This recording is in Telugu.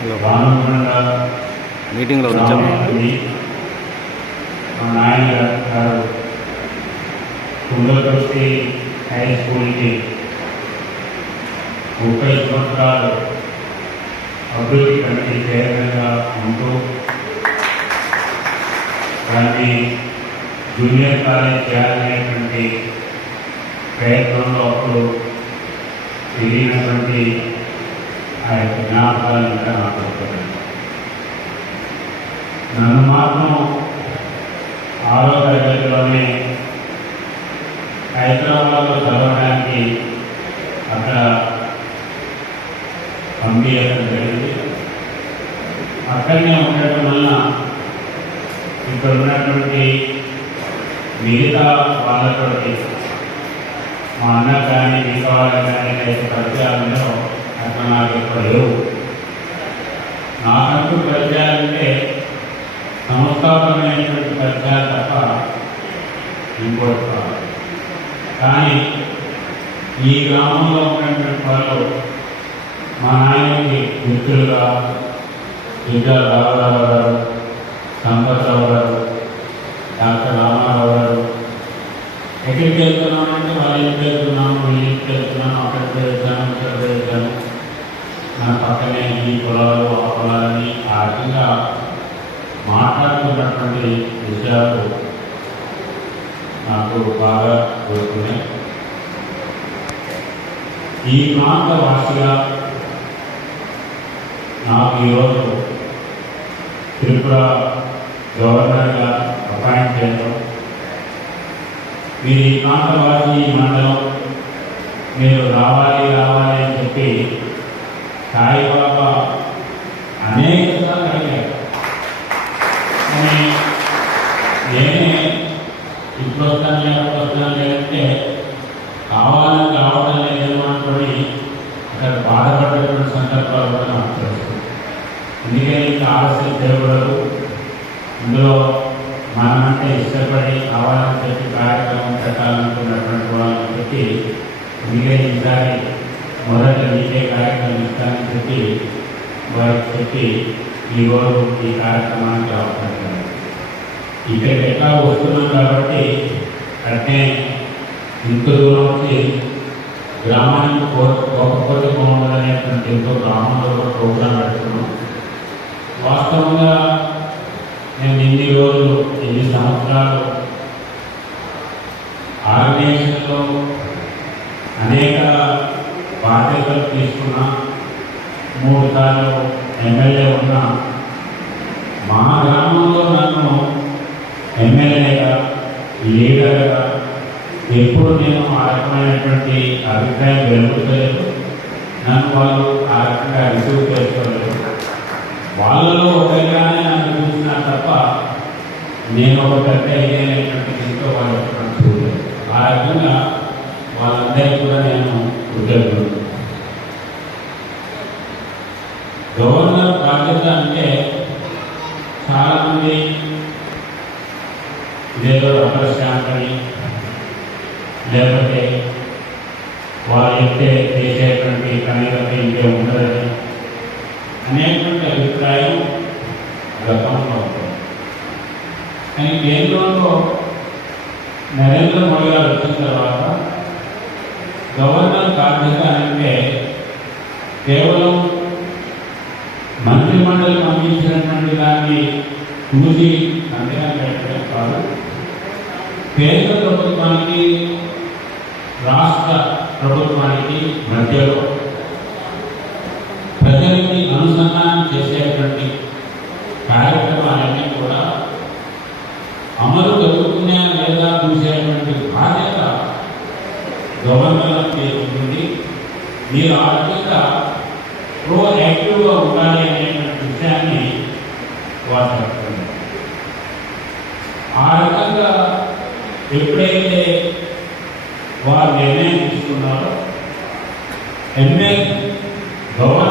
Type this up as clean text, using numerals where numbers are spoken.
రానుకుండా మీటింగ్లో మా నాయన గారు కుండలపర్తి హై స్కూల్కి 30 సంవత్సరాలు అభివృద్ధి కమిటీ చైర్మన్గా ఉంటూ దాన్ని జూనియర్ కాలేజ్ చేయాలనేటువంటి ప్రయత్నంలో అప్పుడు తెలియనటువంటి ఆ యొక్క జ్ఞాపకాలు ఇంకా నాకు వస్తున్నాయి. నన్ను మాత్రం 6వ తరగతిలోనే హైదరాబాద్లో చదవడానికి అక్కడ పంపించడం జరిగింది. అక్కడనే ఉండటం వలన ఇక్కడ ఉన్నటువంటి మిగతా వాళ్ళతోటి మా అన్న కానీ మిగతా వాళ్ళకి కానీ అయితే పరిచయాలలో అక్కడ నాకు ఎక్కువ లేవు. నాకంటూ పరిచయాలంటే సంస్థాపరమైనటువంటి పరిచయాలు తప్ప ఇంకోటి కాదు. కానీ ఈ గ్రామంలో ఉన్నటువంటి వాళ్ళు మా నాయనకి మిత్రులుగా విద్యా రామారావు గారు, సంపత్రావు గారు, డాక్టర్ రామారావు గారు, ఎక్కడికి వెళ్తున్నామంటే వాళ్ళ ఇంటికి వెళ్తున్నాము, వీళ్ళ ఇంటికి వెళ్తున్నాము, అక్కడికి వెళ్తాను, ఇక్కడికి వెళ్తాను, నా పక్కనే ఈ పొలాలు ఆ పొలాలని ఆ రకంగా మాట్లాడుతున్నటువంటి విషయాలు నాకు బాగా కోరుకున్నాయి. ఈ ప్రాంత వాసిగా నాకు ఈరోజు త్రిపుర గవర్నర్గా అపాయింట్ చేయడం, మీరు ఈ ప్రాంతవాసి ఈ మండలం మీరు రావాలి రావాలి అని చెప్పి సాయిబాబా అనేక సార్లు అడిగారు. కానీ నేనే ఇప్పుడు వస్తాను లేదంటే కావాలని రావడం లేదేమో అనుకొని అక్కడ బాధపడేటువంటి సందర్భాలు కూడా నాకు తెలుసు. ఎందుకంటే ఇంకా ఆలస్యం చేయకూడదు, ఇందులో మనమంటే ఇష్టపడి కావాలని చెప్పి కార్యక్రమం పెట్టాలనుకున్నటువంటి వాళ్ళని చెప్పి ఎందుకంటే ఈసారి మొదట మీకే కార్యక్రమం ఇస్తానని చెప్పి వారికి చెప్పి ఈరోజు ఈ కార్యక్రమానికి అవకాశం. ఇక్కడికి ఎట్లా వస్తున్నాం కాబట్టి అంటే ఇంత దూరం వచ్చి గ్రామానికి పోకపోతే బాగుండాలనేటువంటి ఎంతో గ్రామంలో కూడా ప్రోగ్రాం పెడుతున్నాం. వాస్తవంగా నేను ఇన్ని రోజులు 8 సంవత్సరాలు ఆర్గనైజేషన్లో అనేక బాధ్యతలు తీసుకున్నా, 3 సార్లు ఎమ్మెల్యే ఉన్నా, మా గ్రామంలో నన్ను ఎమ్మెల్యేగా లీడర్గా ఎప్పుడు నేను ఆ రకమైనటువంటి అభిప్రాయం వెలుగుతలేదు. నన్ను వాళ్ళు ఆ రకంగా రిసీవ్ చేసుకోలేదు. వాళ్ళలో ఒకరిగానే నన్ను చూసినా తప్ప నేను ఒక పెద్ద ఇదైనటువంటి దీంతో వాళ్ళు చూడలేదు. ఆ రకంగా వాళ్ళందరికీ కూడా నేను కృతజ్ఞుడు. గవర్నర్ బాధ్యత అంటే చాలామంది ఇదేదో రబ్బర్శాంతని లేకపోతే వాళ్ళు చెప్తే చేసేటువంటి పనిలపై ఇంకే ఉండదని అనేటువంటి అభిప్రాయం గతంలో ఉంటుంది. కానీ కేంద్రంలో నరేంద్ర మోడీ గారు వచ్చిన తర్వాత గవర్నర్ బాధ్యత అంటే కేవలం మంత్రిమండలి పంపించినటువంటి దాన్ని చూసి సందేహం పెట్టడం కాదు, కేంద్ర ప్రభుత్వానికి రాష్ట్ర ప్రభుత్వానికి మధ్యలో ప్రజలకి అనుసంధానం చేసేటువంటి కార్యక్రమాలన్నీ కూడా అమలు జరుగుతున్నాయా లేదా చూసేటువంటి బాధ్యత గవర్నర్కి ఉంటుంది. మీరు ఆ రకంగా యాక్టివ్గా ఉండాలి అనేటువంటి విషయాన్ని వారు చెప్తున్నారు. ఆ రకంగా ఎప్పుడైతే వారు నిర్ణయం తీసుకున్నారో గవర్నర్